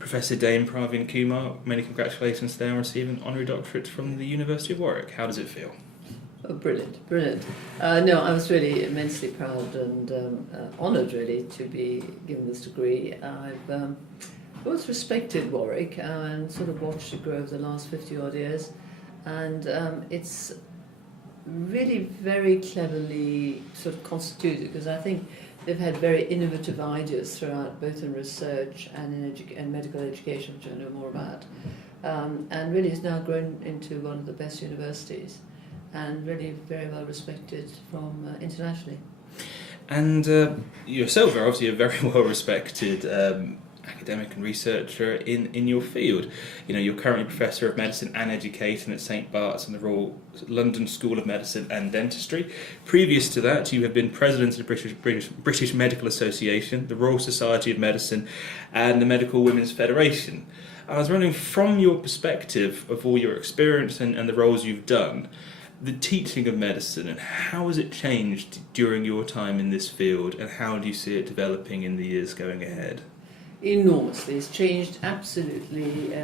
Professor Dame Parveen Kumar, many congratulations there on receiving an honorary doctorate from the University of Warwick. How does it feel? Oh, brilliant, brilliant. No, I was really immensely proud and honoured, really, to be given this degree. I've always respected Warwick and sort of watched it grow over the last 50 odd years, and it's really very cleverly sort of constituted, because I think they've had very innovative ideas throughout, both in research and in medical education, which I know more about, and really has now grown into one of the best universities, and really very well respected from internationally. And yourself are obviously a very well respected academic and researcher in your field. You know, you're currently Professor of Medicine and Education at St Barts and the Royal London School of Medicine and Dentistry. Previous to that, you have been President of the British Medical Association, the Royal Society of Medicine and the Medical Women's Federation. I was wondering, from your perspective of all your experience and the roles you've done, the teaching of medicine, and how has it changed during your time in this field, and how do you see it developing in the years going ahead? Enormously. It's changed absolutely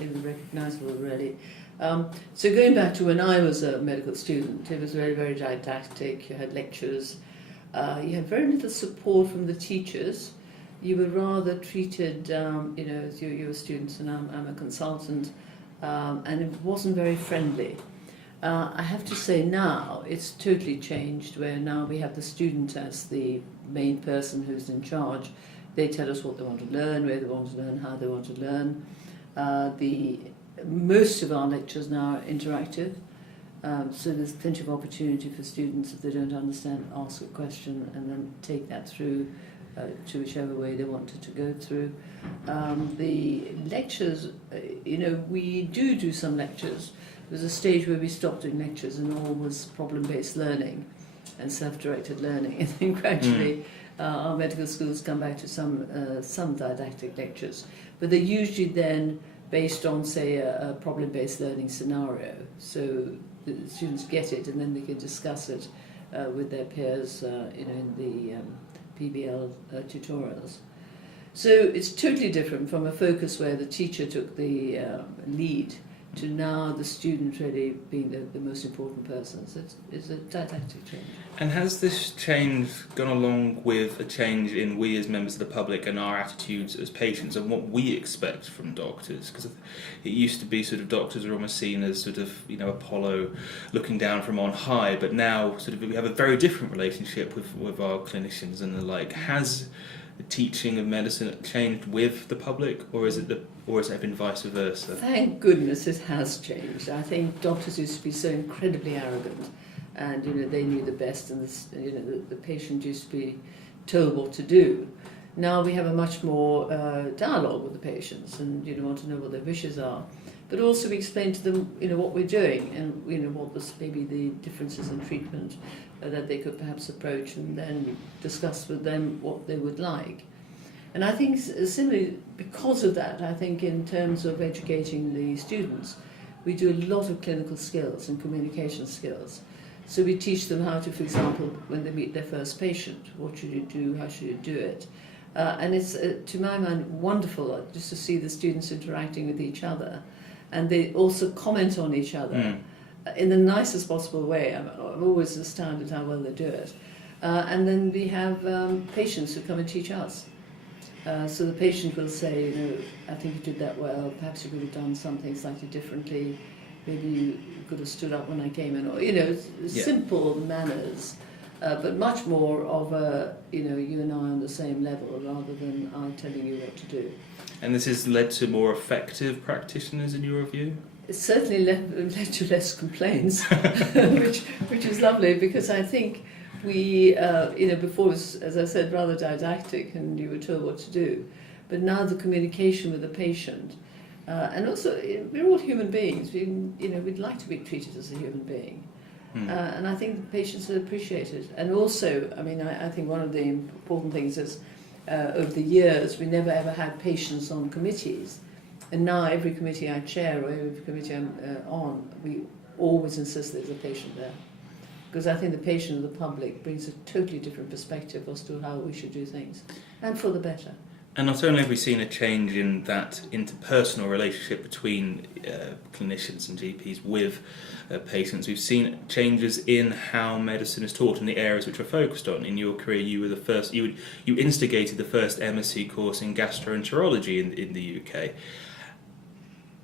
irrecognisable, really. So going back to when I was a medical student, it was very, very didactic. You had lectures. You had very little support from the teachers. You were rather treated, as you were students and I'm a consultant, and it wasn't very friendly. I have to say now it's totally changed, where now we have the student as the main person who's in charge. They tell us what they want to learn, where they want to learn, how they want to learn. Most of our lectures now are interactive, so there's plenty of opportunity for students, if they don't understand, ask a question and then take that through to whichever way they wanted to go through. The lectures, we do some lectures. There was a stage where we stopped doing lectures and all was problem-based learning and self-directed learning, and then gradually our medical schools come back to some didactic lectures, but they're usually then based on, say, a problem-based learning scenario, so the students get it and then they can discuss it with their peers, in the PBL tutorials. So it's totally different from a focus where the teacher took the lead to now the student really being the most important person. So it's a didactic change. And has this change gone along with a change in we as members of the public and our attitudes as patients and what we expect from doctors? Because it used to be sort of doctors are almost seen as sort of, Apollo looking down from on high, but now sort of we have a very different relationship with our clinicians and the like. Has the teaching of medicine changed with the public, or has it been vice versa? Thank goodness it has changed. I think doctors used to be so incredibly arrogant, and they knew the best, and the patient used to be told what to do. Now we have a much more dialogue with the patients, and want to know what their wishes are. But also we explain to them, what we're doing, and what was maybe the differences in treatment that they could perhaps approach, and then discuss with them what they would like. And I think similarly, because of that, I think in terms of educating the students, we do a lot of clinical skills and communication skills. So we teach them how to, for example, when they meet their first patient, what should you do, how should you do it? And it's, to my mind, wonderful just to see the students interacting with each other. And they also comment on each other in the nicest possible way. I'm always astounded how well they do it. And then we have patients who come and teach us. So the patient will say, I think you did that well, perhaps you could have done something slightly differently, maybe you could have stood up when I came in, or, simple manners, but much more of a, you and I on the same level rather than I telling you what to do. And this has led to more effective practitioners in your view? It's certainly led to less complaints, which is lovely, because I think we, before was, as I said, rather didactic and you were told what to do. But now the communication with the patient, and also we're all human beings. We'd like to be treated as a human being. And I think the patients will appreciate it. And also, I think one of the important things is over the years, we never ever had patients on committees. And now every committee I chair or every committee I'm on, we always insist there's a patient there. Because I think the patient and the public brings a totally different perspective as to how we should do things, and for the better. And not only have we seen a change in that interpersonal relationship between clinicians and GPs with patients, we've seen changes in how medicine is taught in the areas which we're focused on. In your career, you were the first. You instigated the first MSc course in gastroenterology in the UK.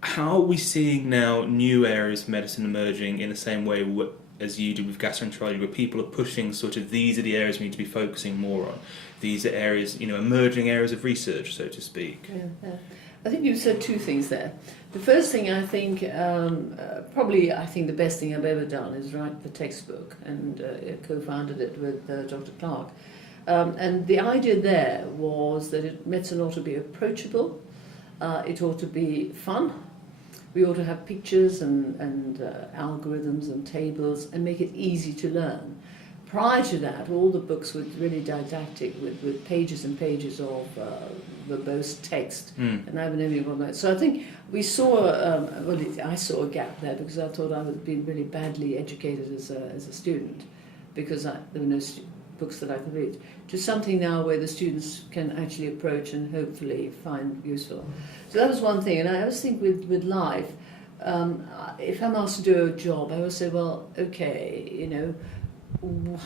How are we seeing now new areas of medicine emerging in the same way as you do with gastroenterology, where people are pushing sort of these are the areas we need to be focusing more on? These are areas, emerging areas of research, so to speak. Yeah. I think you said two things there. The first thing I think, probably I think the best thing I've ever done is write the textbook, and co-founded it with Dr. Clark. And the idea there was that medicine ought to be approachable, it ought to be fun, we ought to have pictures and algorithms and tables and make it easy to learn. Prior to that, all the books were really didactic with pages and pages of verbose text, and I haven't any one that. So I think we saw, I saw a gap there because I thought I would be really badly educated as a student because there were no books that I could read, to something now where the students can actually approach and hopefully find useful. So that was one thing, and I always think with life, if I'm asked to do a job, I always say, well, okay,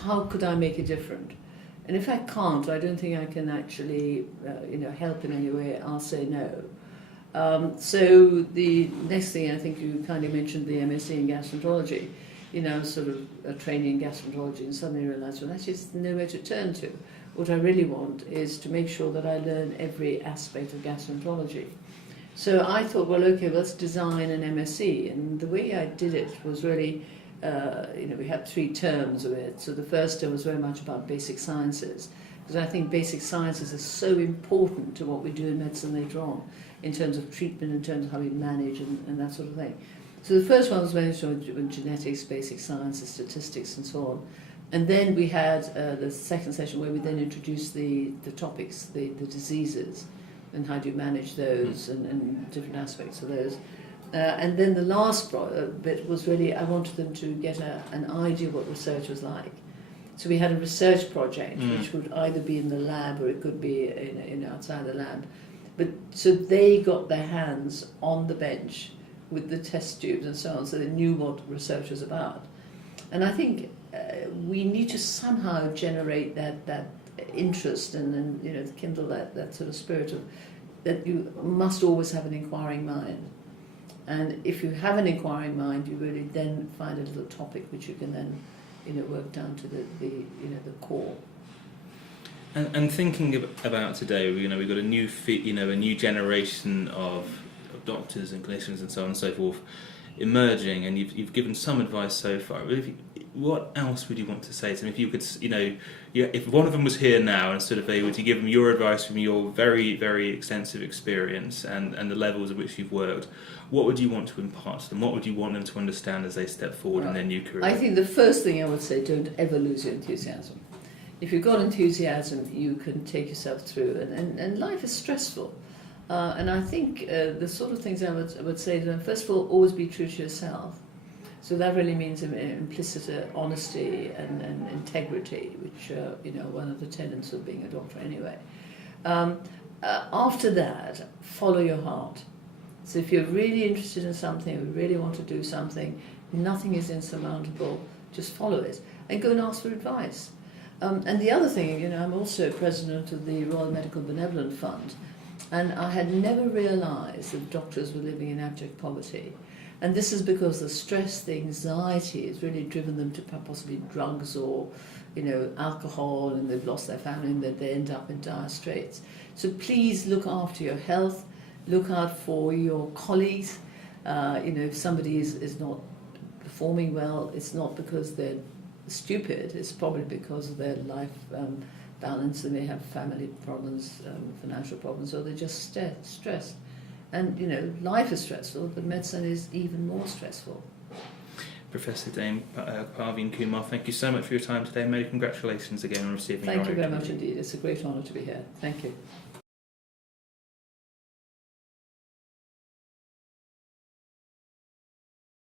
how could I make it different? And if I can't, I don't think I can actually, help in any way, I'll say no. So the next thing, I think you kind of mentioned the MSc in gastroenterology, sort of a training in gastroenterology, and suddenly realised, well, actually, there's nowhere to turn to. What I really want is to make sure that I learn every aspect of gastroenterology. So I thought, well, okay, let's design an MSc, and the way I did it was really, we had 3 terms of it. So the first term was very much about basic sciences, because I think basic sciences are so important to what we do in medicine later on, in terms of treatment, in terms of how we manage and that sort of thing. So the first one was managed on genetics, basic sciences, statistics, and so on. And then we had the second session where we then introduced the topics, the diseases, and how do you manage those, and different aspects of those. And then the last bit was really, I wanted them to get an idea of what research was like. So we had a research project, which would either be in the lab or it could be outside the lab. But so they got their hands on the bench with the test tubes and so on, so they knew what research was about. And I think we need to somehow generate that interest and kindle that sort of spirit of that you must always have an inquiring mind. And if you have an inquiring mind, you really then find a little topic which you can then work down to the core. And thinking about today, we've got a new a new generation of doctors and clinicians and so on and so forth emerging, and you've given some advice so far. What else would you want to say to them? If you could, if one of them was here now and sort of able to give them your advice from your very, very extensive experience and the levels at which you've worked, what would you want to impart to them? What would you want them to understand as they step forward in their new career? I think the first thing I would say, don't ever lose your enthusiasm. If you've got enthusiasm, you can take yourself through, and life is stressful. And I think the sort of things I would say to them, first of all, always be true to yourself. So that really means implicit honesty and integrity, which one of the tenets of being a doctor anyway. After that, follow your heart. So if you're really interested in something, or really want to do something, nothing is insurmountable, just follow it. And go and ask for advice. And the other thing, I'm also president of the Royal Medical Benevolent Fund, and I had never realised that doctors were living in abject poverty. And this is because the stress, the anxiety has really driven them to possibly drugs or, alcohol, and they've lost their family and they end up in dire straits. So please look after your health, look out for your colleagues. If somebody is not performing well, it's not because they're stupid, it's probably because of their life balance, and they have family problems, financial problems, or they're just stressed. And life is stressful, but medicine is even more stressful. Professor Dame Parveen Kumar, thank you so much for your time today. Many congratulations again on receiving your Thank you very award. much indeed. It's a great honour to be here. Thank you.